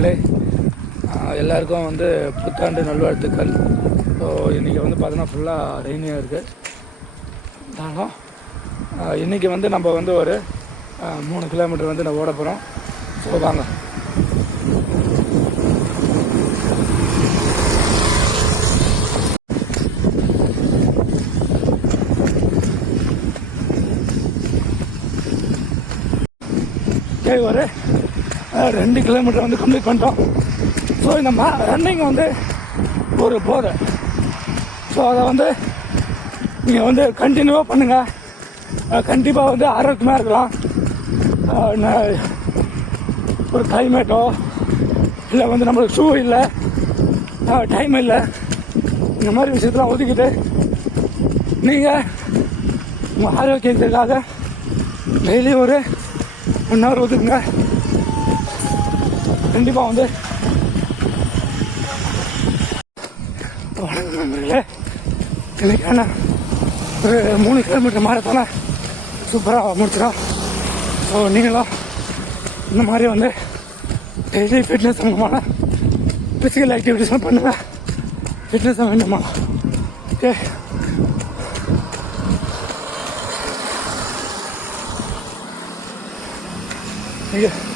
நண்பர்களே, எல்லாருக்கும் வந்து புத்தாண்டு நல்வாழ்த்துக்கள். ஸோ இன்றைக்கி வந்து பார்த்தீங்கன்னா ஃபுல்லாக ரெய்னியாக இருக்குது. இருந்தாலும் இன்றைக்கி வந்து நம்ம வந்து ஒரு 3 கிலோமீட்டர் வந்து நான் ஓட போகிறோம். ஸோ வாங்க. ஒரு 2 கிலோமீட்டர் வந்து கம்ப்ளீட் பண்ணிட்டோம். ஸோ இந்த ரன்னிங் வந்து ஒரு போதை. ஸோ அதை வந்து நீங்கள் வந்து கண்டினியூவாக பண்ணுங்கள். கண்டிப்பாக வந்து ஆரோக்கியமாக இருக்கலாம். ஒரு கிளைமேட்டோ இல்லை வந்து நம்மளுக்கு ஷூ இல்லை, டைம் இல்லை, இந்த மாதிரி விஷயத்தெலாம் ஒதுக்கிட்டு நீங்கள் உங்கள் ஆரோக்கியத்துக்காக டெய்லி ஒரு 1 ஹவர் ஒதுக்குங்க. கண்டிப்பாக வந்து வணக்கம் நண்பர்களே. இன்னைக்கான ஒரு 3 கிலோமீட்டர் மாரத்தான சூப்பராக முடிச்சிடும். ஸோ நீங்களும் இந்த மாதிரி வந்து டெய்லி ஃபிட்னஸ் சம்பந்தமான ஃபிசிக்கல் ஆக்டிவிட்டிஸ்லாம் பண்ணுங்கள். ஃபிட்னஸ் வேண்டுமா? ஓகே, நீங்கள்